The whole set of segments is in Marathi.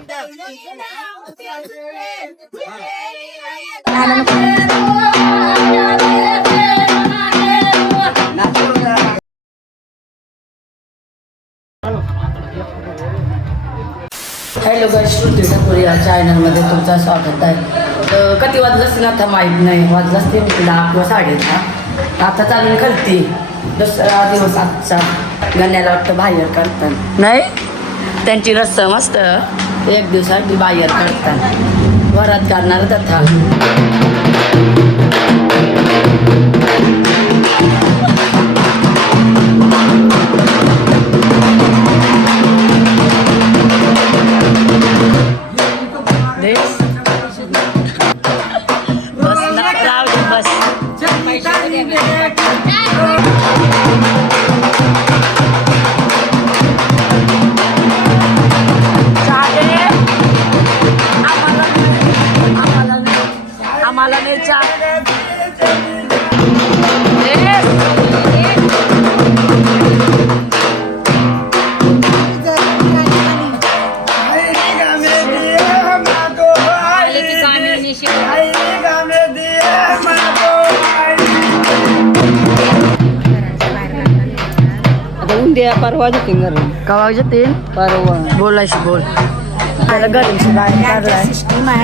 हॅलो गाईस, श्रुती ठाकूर या चॅनलमध्ये तुमचं स्वागत आहे. किती वाजलं असतील आता माहीत नाही, वाजलं असते 10 किंवा 10:30. आता चालून खालती दुसरा दिवस आजचा. गण्याला वाटतं बाहेर काढतात, नाही त्यांची रस्सम मस्त एक दिवसासाठी बाहेर काढतात, वरात काढणार तथा. आम्हाला उद्या परवा जातील घरी. कवा जातील? परवा. बोलायची बोल. त्याला घरीची बाहेर काढलाय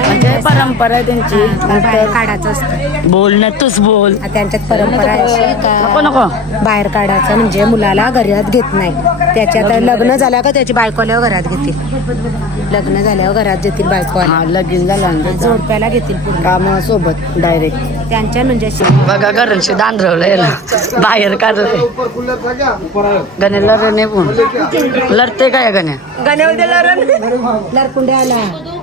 म्हणजे परंपरा आहे त्यांची. बाहेर काढायचं असतं. बोल ना तूच बोल. त्यांच्यात परंपरा आहे नको नको बाहेर काढायचं म्हणजे मुलाला घरात घेत नाही. त्याच्यात लग्न झालं का त्याची बायको आल्यावर घरात घेतील. लग्न झाल्यावर घरात घेतील बायको हा लगीन झालं जोडप्याला घेतील पूर्ण काम सोबत डायरेक्ट. त्यांच्या म्हणजे बघा घरांशी दांडरवलंय बाहेर काढलंय. गण्याला रणे पण लढते काय गण्या लरकुंड्या आला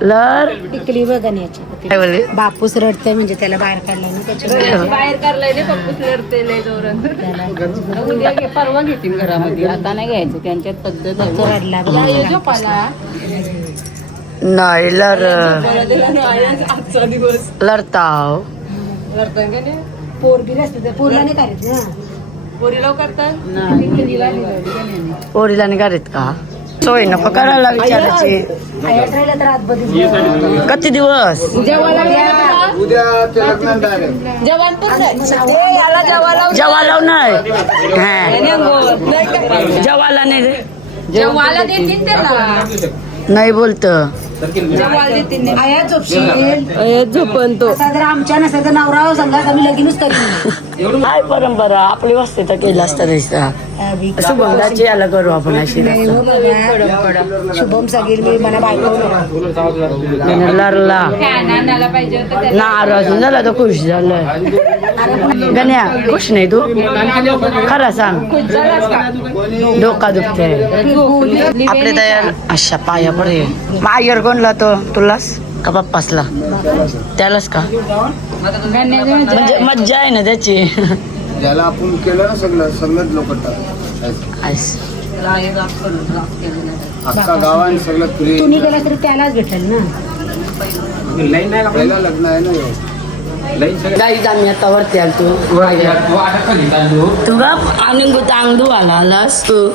लर टिकली बघ गण्याची. काय बोलले? बापूस रडते म्हणजे त्याला बाहेर काढलं ना त्याच्या बाहेर काढलंय नाही बापूस लढते लय जोरात. उद्या परवा घेतील घरामध्ये, आता नाही घ्यायचं. त्यांच्यात पद्धत आहे. रडला झोपाला नाही लर आजचा दिवस लढताव करतात का नाही. पोरगी असते पोरला नाही काढत ना. पोरीला करतात. पोरीला निघालीत का? सोय नको करायला विचारायची. राहिलं तर आत किती दिवस? जेवायला नाही जेवायला नाही जेवायला देतील त्याला. नाही बोलत जेवायला देतील. आया झोपशील झोपन तो. जर आमच्या नसायचा नवरा सांगा आम्ही लगीनच करीन. काय परंपरा आपली वस्ती तर केलं असतं. शुभंगाची याला करू आपण अशी शुभम सगीर मी मला बायको लरला आणायला पाहिजे होतं त्याला. नाराज झाला तर खुश झालं. गण्या खुश नाही तू? खरं सांग, डोका दुखते आपले दयाल अशा पाया पडे. मायर कोणला तो तुलाच का पप्पासला? त्यालाच का? म्हणजे मज्जा आहे ना त्याची. ज्याला आपण केलं ना सगळं लोक अख्खा गावाने सगळं फ्री. तुम्ही गेला तरी त्यालाच भेटेल ना. पहिला लग्न आहे ना. गाईच आम्ही आता वरती आलतो. तू गा आणि तांदूळ आलास तू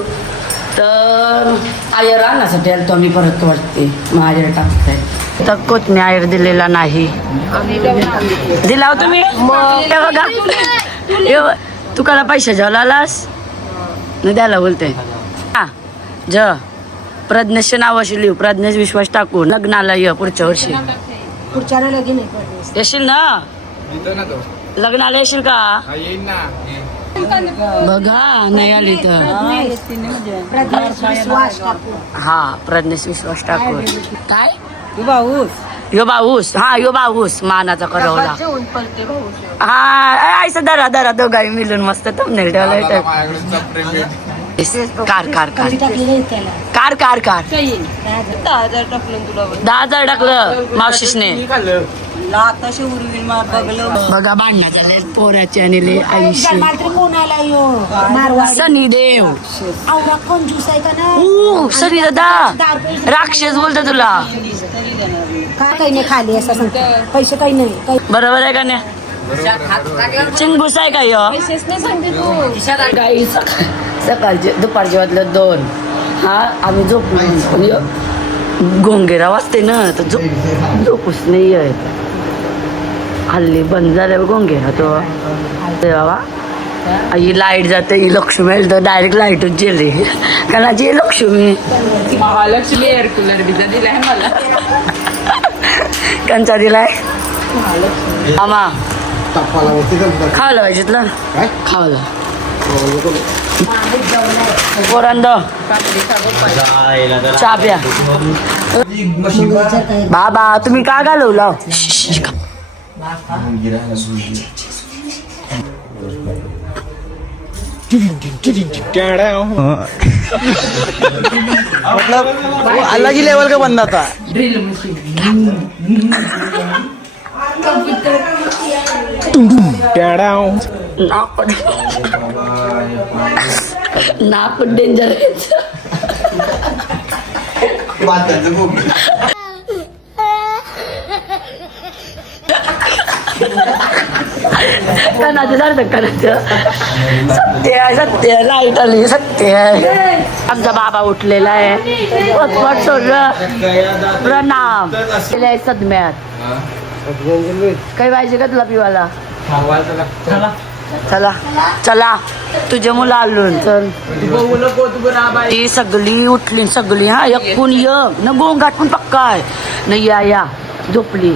तर आयर आणण्यासाठी आलतो आम्ही परत वरती. आयर टाकतोय तर कोथमी आयर दिलेला नाही. दिला हो तुम्ही? बघा तू काला पैसा जेवला आलास न द्यायला बोलते. हा ज प्रज्ञेश नावाशी लिहू. प्रज्ञेश विश्वास टाकू. लग्नाला ये पुढच्या वर्षी. पुढच्या लगीन आहे. येशील ना? लग्नाला येशील का? बघा नाही आली तर हा प्रज्ञेश विश्वास ठाकूर. काय यो बाऊस? हा यो बाऊस मानाचा करवला. हा ऐसा दरा दरा दोघाही मिळून मस्त thumbnail ठेवलाय. Car car car car car car 10,000 टाकलं तुला. 10,000 टाकलं मावशीने. बघा भांडणं झाले पोराचे आणि आईशी. सनी देव कंजूस आहे का ना. सनी दादा राक्षस बोलतो तुला. काय काही नाही खाली असं सांगतो. पैसे काही नाही. बरोबर आहे का नाही? चिंगूस आहे का यो? काही सकाळचे दुपारचे वाजलं 2. हा आम्ही झोपलो गोंगेरा वाजते ना तर झोपूच नाही आहे. हल्ली बंद झाल्यावर गोंगेरा तो बाबा. ही लाईट जाते, ही लक्ष्मी तर डायरेक्ट लाईटच गेली. कानाची लक्ष्मी महालक्ष्मी एअर कूलर बी दिलाय मला. कंचा दिलाय मामा. तापाला वरती जाऊन खावलं पाहिजे तुला काय खावलं पोरांद चहा प्या. बाबा तुम्ही का घालवला? अलग ही लेवल का बंदा था. नाक पण डेंजर आहे. कणाचं झालं कणाचं. सत्य आहे, सत्य आहे. लाईट आली, सत्य आहे. आमचा बाबा उठलेला आहे. पटपट सोडलं. प्रणाम सदम्यात. काही पाहिजे का तुला पिवाला? चला चला तुझे मुलं आलून चल. ती सगळी उठली सगळी. हा एकूण एक न गोंगाट पण पक्का आहे न. या झोपली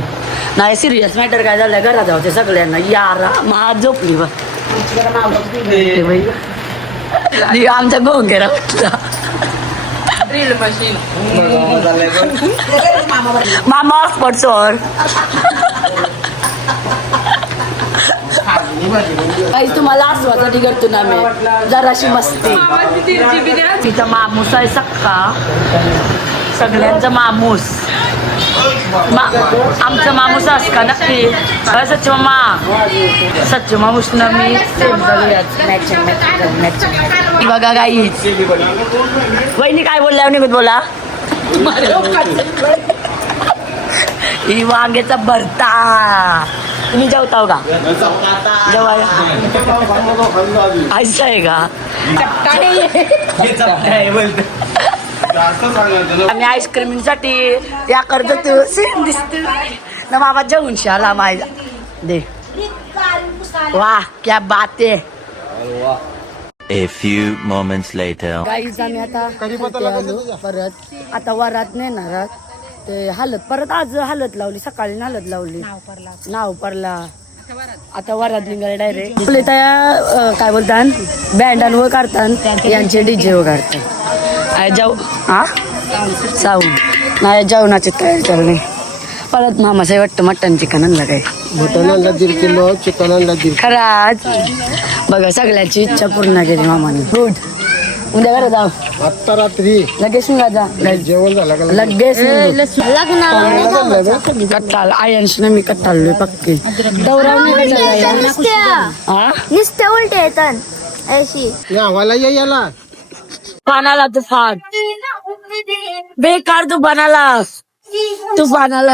नाही. सिरियस मॅटर काय झालंय घरात जाऊ ते सगळ्यांना. यारा मा झोपली बघ. आमचा गोंगेरा उठला. Drill machine. मामा हॉटस्पॉट सोड. काही तुम्हाला आसवासाठी करतो ना मी जराशी मस्ती. तिचा मामूस आहे सक्का. सगळ्यांचा मामूस. आमचा मामूस अस का नक्की सच मामा. सच मामूस ना मी सेम बघा काही. वहिनी काय बोलल्या निघत बोला. ही वांग्याचा भरता. तुम्ही जेवताव का? जेवायला असं आहे का? आम्ही आईस्क्रीमसाठी त्या करतो सेम दिसते ना. बाबा जेवून शाला माय दे. वाह क्या बात है. A few moments later. Guys आम्ही आता आलो परत. आता वरात नेणार ते हलत परत. आज हलत लावली सकाळी हलत लावली. नाव परला आता वरात निघाले डायरेक्ट. आपले त्या काय बोलतात बँडांवर काढतात यांचे डीजे वर काढतात. जाऊ हा जाऊन नाही जेवणाची तयारी चालली. परत मामासाहेब वाटतं मटन चिकन आणलं काय. मटणाला 1.5 किलो चिकनाला 1.5 खराच बघा सगळ्याची इच्छा पूर्ण केली मामाने. गुड. उद्या घरात जाऊ. आत्ता रात्री लगेच निघा जेवण झालं का? लगेच कट्टाल आयन्स मी कट्टालोय पक्की. नुसते उलटे येतात अशी. आम्हाला यायला पानाला तू फाट बेकार. तू बनाला तू पानाला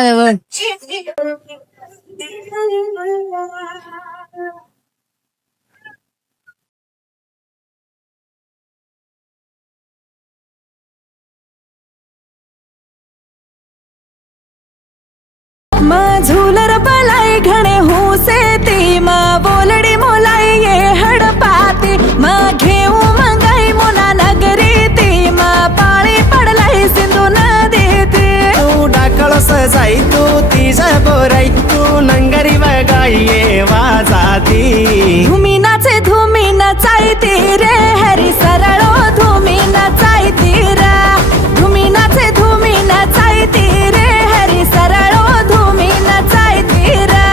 झूलर बलाई घणे हूँ से ती माँ बोलड़ी मोलाई ये हड़पाती माँ घेऊ मंगाई मोना नगरी ती माँ पाणी पडलाई सिंधू नदी ती. तू डाकळ सजाई तू तिच्या बोराई तू नंगरी बघाई ये वाजाती. धुमी नाचे धुमी नचायती रे हरी सरळो धुमी नचायती रा. धुमी नाचे धुमी नचायती रे हरी सरळो धुमी नचायती रा.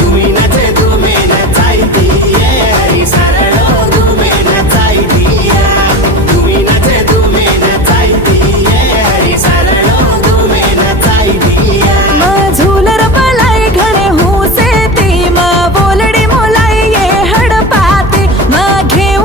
तुम्ही नचे तुम्ही नचायती ये हरी सरळो तुम्ही नचायती या. तुम्ही नचे तुम्ही नचायती ये हरी सरळो तुम्ही नचायती या. माँ झूलर बलाई घणे हूँ से ती माँ बोलड़ी मोलाई ये हड़पाती माँ घेऊ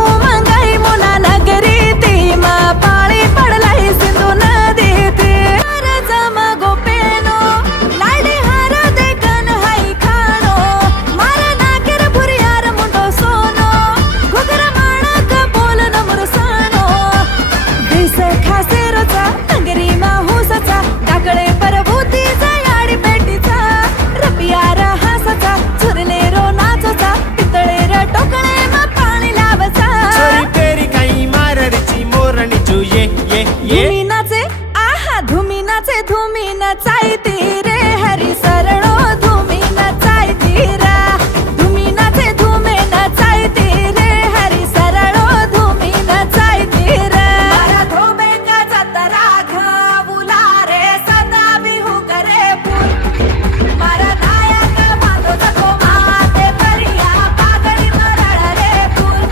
धुमी नाचे आहा धुमी नाचे धुमी नचायती रे हरी सरळो धुमी नचायती रा धुमी नाचे धुमी नचायती रे हरी सरळो धुमी नचायती रा मारा धोबे का जतरा घावुला रे सदा बिहू करे फूल मारा नायक बांधो सको माते परिया पागडी मरळ रे फूल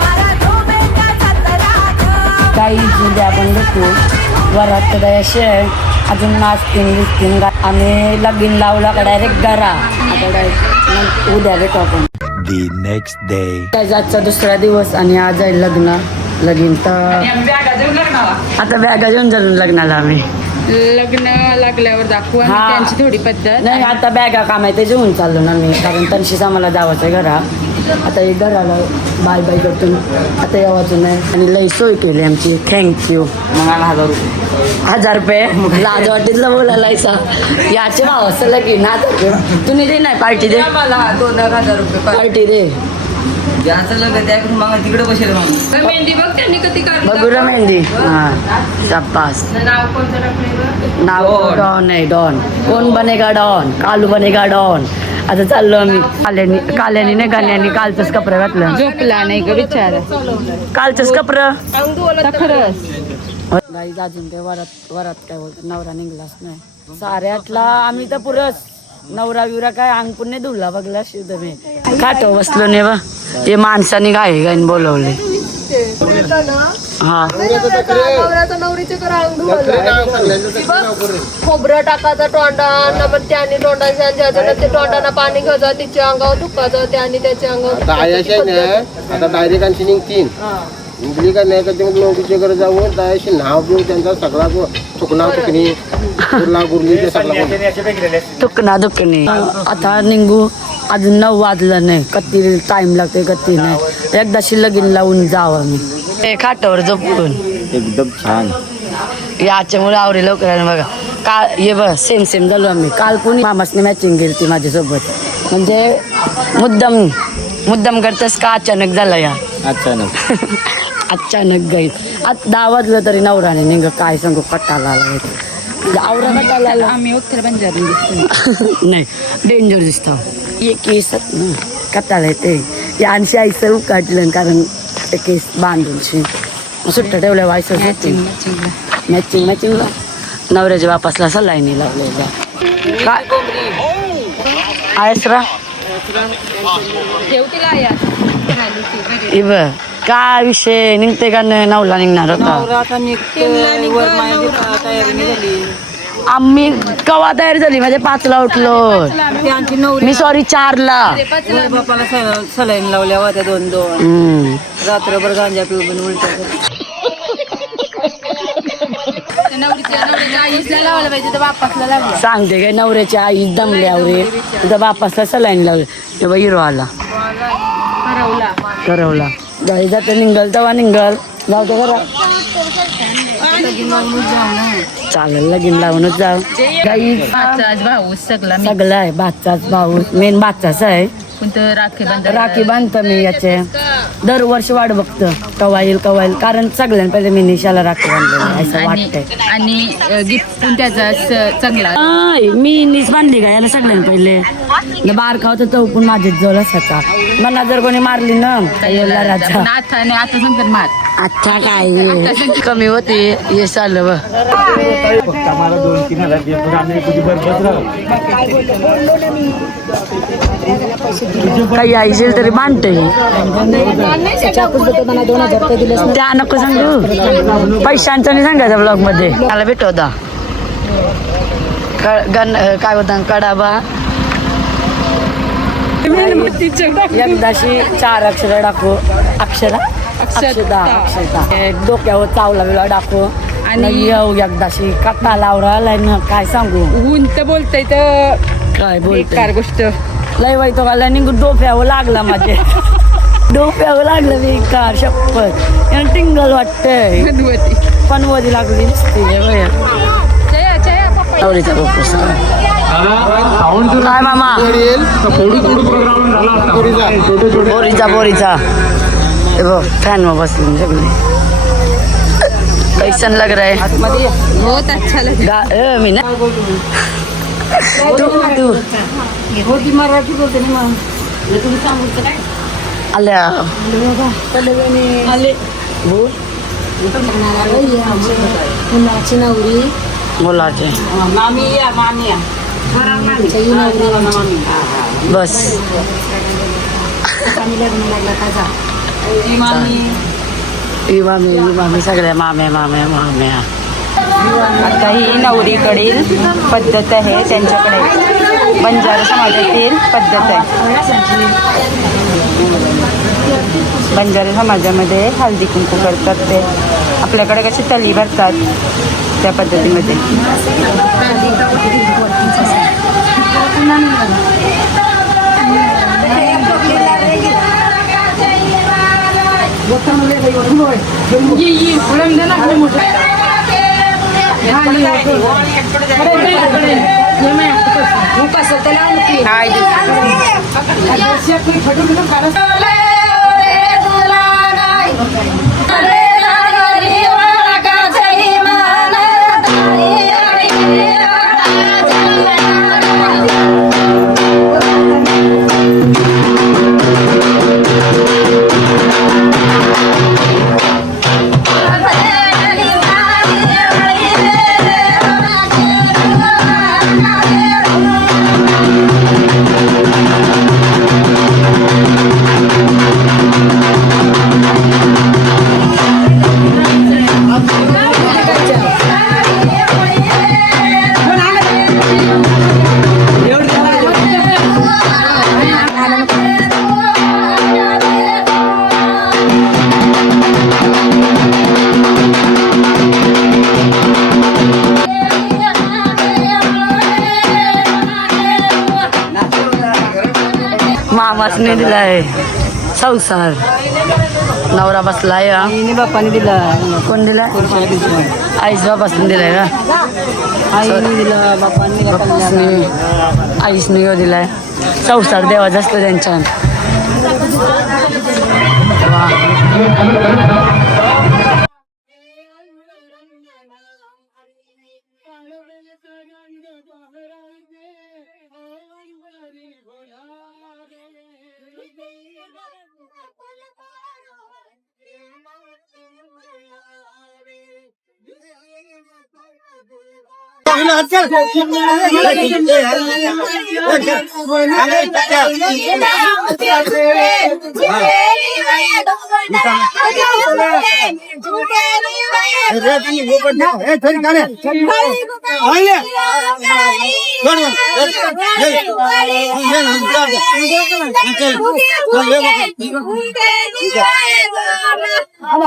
मारा धोबे का जतरा काही म्हणजे आपण बघतो वरात असे अजून नाचतील दिसतील आणि लगीन लावला का डायरेक्ट घरा आता डायरेक्ट उद्या भेटू आपण. The next day. त्याचा आजचा दुसरा दिवस आणि आज आहे लगीन तर आता बॅगा घेऊन जाऊन लग्नाला आम्ही. लग्न लागल्यावर दाखवू आणि हा. त्यांची थोडी पद्धत. नाही आता बॅगा काम आहे ते जेवून चाललो ना मी कारण तनशीच आम्हाला जावंच आहे घरा. आता एक घराला बाय बाय करतो आता यावाचं नाही आणि लई सोय केली आमची थँक्यू. मग 1000 लाज वाटेतलं बोलायला याचे भाव असं लगीन 1000 तुम्ही दे नाही पार्टी दे मला 2000 रुपये पार्टी दे तिकडे बसेल मेहंदी बघ त्यांनी कधी काढली. बघू ना मेहंदी. हा शाबास. नाव कोणतं टाकलं नाव डॉन आहे डॉन. कोण बनेगा डॉन कालू बनेगा डॉन. आता चाललो आम्ही काल्यानी नाही गाण्यानी कालचंच कपडे घातलं. झोपला नाही ग बिचारा. कालचंच कपडं खरंच गाई अजून काय वरात काय बोलतात नवरा निघलाच नाही. साऱ्यातला आम्ही तर पुरच नवरा बिवरा काय अंग पुण्य धुला बघला शुद्ध मी खाटो बसलो ने बा ते माणसाने गाईन बोलवले. हा खोबरं टाकायचं तोंडानं मग त्याने तोंडाच्या ते तोंडानं पाणी घ्यायचं तिच्या अंगावर दुखायचं त्याने त्याच्या अंगावर दायाशी आहे ना आता डायरेक्ट आणखी निघतील निघली का नाही का ते मग नोकरीच्या घरी जाऊन दायाशी नाव घेऊन त्यांचा सगळा चुकणा चुकणी गुरला गुरली ते सगळा दुखना दुखणी. आता निघू अजून 9 वाजलं नाही कत्ती टाइम लागते कत्ती नाही एकदाशी लगीन लावून जावं मी ते खाटावर झोपून एकदम छान. याच्यामुळे आवरे लवकर आले बघा. काल ये बघ सेम झालो आम्ही. काल कोणी मामासने मॅचिंग केली ती माझ्यासोबत म्हणजे मुद्दाम करतेस का अचानक झाला या अचानक. अचानक गाई आता 10 वाजलं तरी नवराने निघ काय सांगू कट्टाला आवरा कट्टाला आम्ही उत्तर बंजारी दिसतो. नाही डेंजर दिसतो ये केस कट्टाला येते या आणशी आईचं काढलं कारण ते केस बांधून सुट्ट ठेवल्या व्हायचं मॅचिंगला नवऱ्याच्या बापासला सलाईनी लावलेला काय आहेस रा काय विषय निघते का नवला निघणार होता. आम्ही कवा तयार झाली म्हणजे 5ला उठलो मी सॉरी 4ला. सलाईन लावल्या होत्या 2 रात्रभर गांजा पिऊन उलट्या. सांगते काय नवऱ्याच्या आई दमल्यावर रे तुझ्या बापासला सलाईन लावले तेव्हा हिरो आला करवला गाडी जातं निघल तेव्हा निघल जाऊ ते घरा चालेल लगीन लावूनच जाऊ. गाई भाऊ सगळा सगळं आहे भातचाच भाऊ मेन भातचाच आहे. राखी बांधतो मी याचे दरवर्षी वाट बघतं कवा येईल कारण सगळ्यांना पहिले मी निशाला राखी बांधलेली असं वाटतंय आणि गिफ्ट पण त्याचा चांगला. मी निस बांधली का याला सगळ्यांना पहिले बारका होता तो पण माझ्याच जवळ असायचा. मला जर कोणी मारली ना राजा आता सांगतात मार अच्छा काय कमी होते हे चाललं बघ. काही आईशील तरी बांधते त्या नको सांगू पैशांचं नाही सांगायचं ब्लॉग मध्ये मला भेट होता काय होता कडाबा एकदाशी 4 अक्षर टाकू अक्षता डोक्यावर चावला बिवला टाकू आणि येऊ एकदाशी कट्टा लावरा ना काय सांगू ऊन तर बोलतय तर काय बेकार गोष्ट लय वाईट घाला निघून डोप्यावर लागला माझे डोप्यावर लागलं मी कार शपथ टिंगल वाटतंय पनवती लागली काय मामा बोरीचा हे बघ फॅन मग बसली सगळी कैसन लग रहा है? आतमध्ये बहुत अच्छा लगे. मीना तू होती मराठी बोलते ना मग तुम्ही सांगू काय आल्या आले बोल मुलाची नवरी बोलाचे मामी या मामी या बस ही मामी मामी सगळ्या माम्या आता ही नवरीकडील पद्धत आहे त्यांच्याकडे बंजारा समाजातील पद्धत आहे. बंजारा समाजामध्ये हळदी कुंकू करतात ते आपल्याकडे कशी तली भरतात त्या पद्धतीमध्ये. मामासने दिलाय संसार. नवरा बसलाय बापाने दिला कोण दिलाय? आईस बापासून दिलाय का? आईने दिला बापाने दिला आईसने दिलाय. संसार देवाचा असतो त्यांच्या.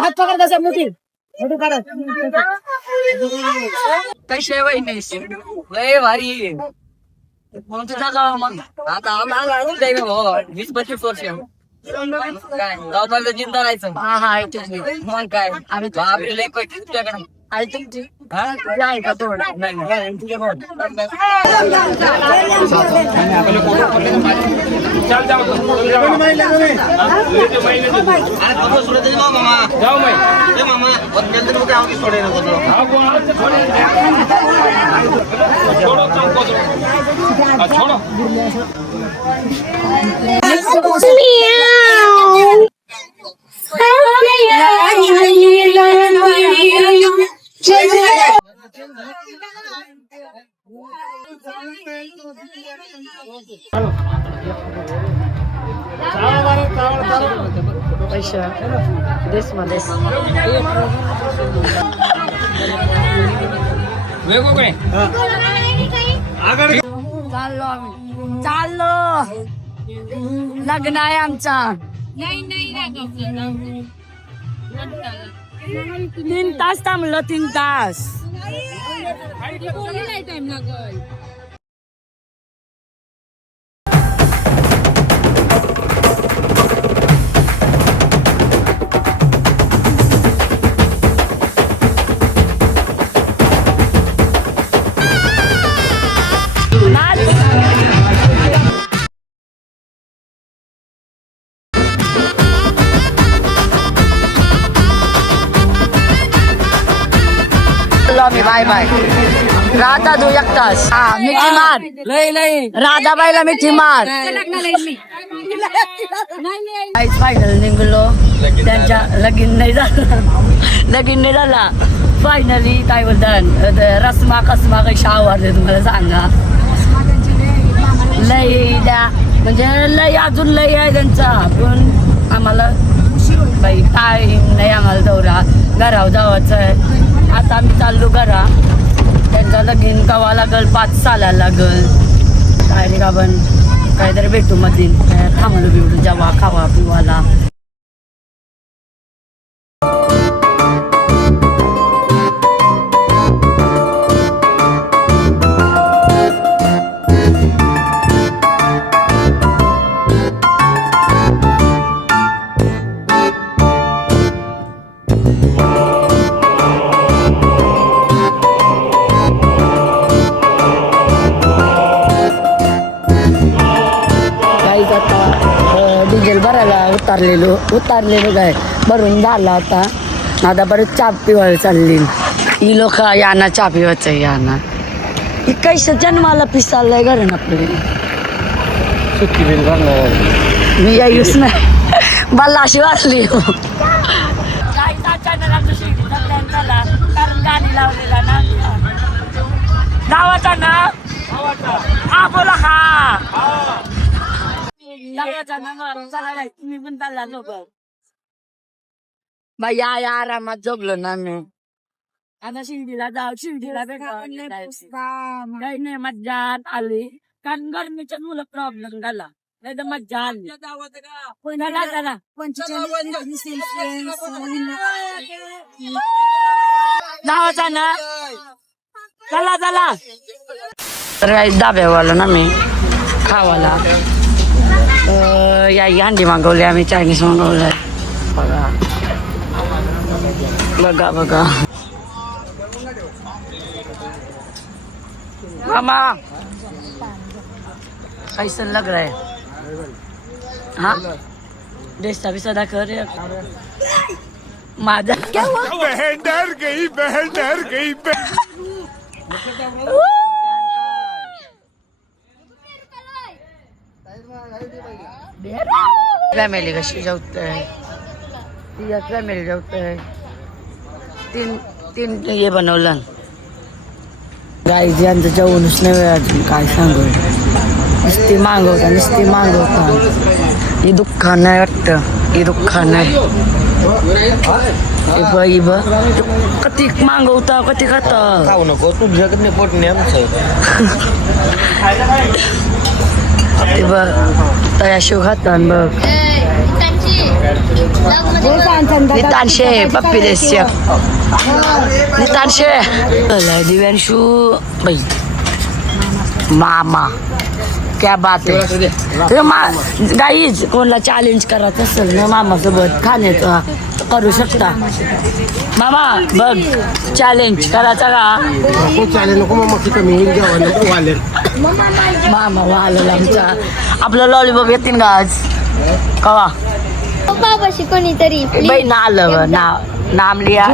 हात पकड तसा मोठी कसे वहिनीस लय भारी तुझा गाव मग आता आम्हाला 20-25 वर्ष काय गावाला जिंदा राहायचं. मग काय आम्ही आपले लय पैसे तुझ्याकडे आहे तुमची आहे का तोड नाही तुझ्या पैसा देश मध्ये चाललो आम्ही चाललो लग्न आहे आमचा 3 तास थांबलो 3 तास चाललो आम्ही बाय बाय राधा तू एकटाच हा मिठी मार राधाबाईला मिठी मार फायनल निघलो त्यांच्या लगीन नाही झाला फायनली काय बोलतात रस्मा कसमा कशा आवडते तुम्हाला सांगा लय द्या म्हणजे लय अजून लय आहे त्यांचा पण आम्हाला बाई टाईम नाही आम्हाला दौरा घरावर जावायचं आहे आता आम्ही चाललो घरा त्यांचा लगीन कवा लागल 5 साला लागल काय रे आपण काहीतरी भेटू मध्ये थांबलो बिवडू जेव्हा खावा पिवाला डिझेल भरायला उतारलेलो काय भरून झाला होता आता परत चहा पिवायला चालली ही लोक याना चहा पिवायचं याना ही कैसे जन्माला पिसालय घर ना आपले सुट्टी बिल भरणार मी यायच नाही मला अशी वाचली कारण गाडी लावलेला ना गावाचा ना हा बोला हा तुम्ही पण चालला सोबत बाई या आरामात जगलो ना मी आता शिर्डीला जाऊ शिर्डीला काही नाही मज्जा आली कारण गरमीच्या मुलं प्रॉब्लेम झाला नाही तर मज्जा आली जावाचा ना चला तर डाब्यावाला ना मी खावाला या अंडी मागवली आम्ही चायनीज मागवलंय बघा मामा कैसन लग रहा है हाँ देशा भी सदा कर माझा क्या हुआ बहन डर गई फॅमिली कशी जेवतंय तिच्या फॅमिली जेवतंय तीन हे बनवलं गाईज यांचं जेवणच नाही वेळ अजून काय सांगू नुसती मागवता ही दुःखा नाही वाटतं ही दुःखा नाही कधी मागवता कधी खाता खाऊ नको तुझ्याकडे पोटणे आमचं ते बघ तया शिव खाता बघ नितानशे पप्पी देस्य नितानशे दिव्यांशू बाई मामा क्या बात आहे गाईज कोणाला चॅलेंज करायचं असेल ना मामासोबत खाण्याचं करू शकता मामा बघ चॅलेंज करायचा का चालेल नको मग कमी होईल जेवण वालेल मामा वाला आमचा आपलं लॉलीपॉप येतील का आज कवा बाबाशी कोणीतरी बाई नालं नाम लिया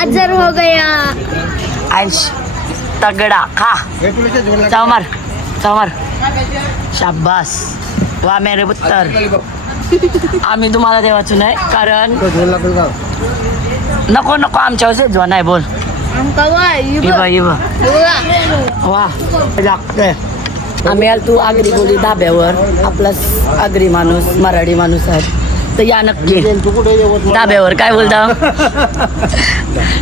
अजर हो गया आइश तगड़ा खा चमर शाबास वा मेरे पुत्र आम्ही तुम्हाला देवाचं नाही कारण नको आमच्यावर जेवण आहे बोल वा लागतंय आम्ही आलतो आगरी बोली धाब्यावर आपला आगरी माणूस मराठी माणूस आहे तर या नक्की धाब्यावर काय बोलता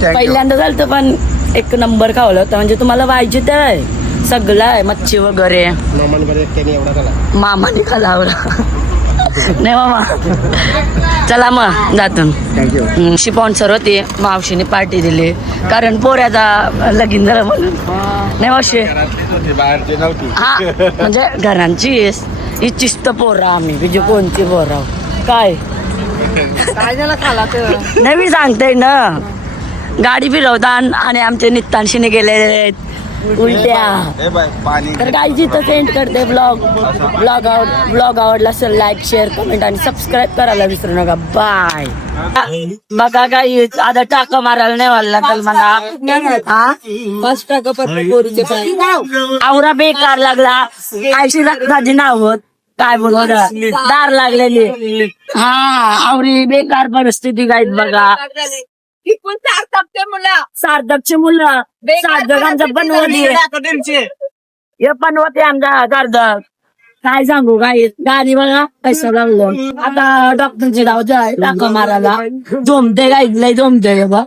पहिल्यांदा झालं पण एक नंबर खावलं होतं म्हणजे तुम्हाला पाहिजे तर सगळं आहे मच्छी वगैरे मामाने खालावला नाही मामा चला मग जातून स्पॉन्सर होते मावशीने पार्टी दिली कारण पोऱ्याचा लगीन झालं म्हणून नाही मावशी हा म्हणजे घरांची ही चिस्त पोरं आम्ही म्हणजे कोणती पोरं काय झालं खाला तर नाही मी सांगते ना गाडी फिरवतात आणि आमचे नित्तांशीने गेलेले आहेत उलट्या. तर काही जिथं सेंड करते ब्लॉग आवडला असेल लाईक शेअर कमेंट आणि सबस्क्राईब करायला विसरू नका. बाय. बघा काही आता टाका मारायला नाही वाटला तर मला 5 टाका आवरा बेकार लागला. कायशी रक्ताची नाव होत काय बोलत दार लागलेली. हा आवरी बेकार परिस्थिती काय बघा. सार्थकची मुलं सार्थकांचा बनवली हे बनवते आमचा सार्थक. काय सांगू काय गाडी बघा पैसा लागलो. आता डॉक्टरचे धाव जाय टाका मारायला. जमते काय लय जमते बा.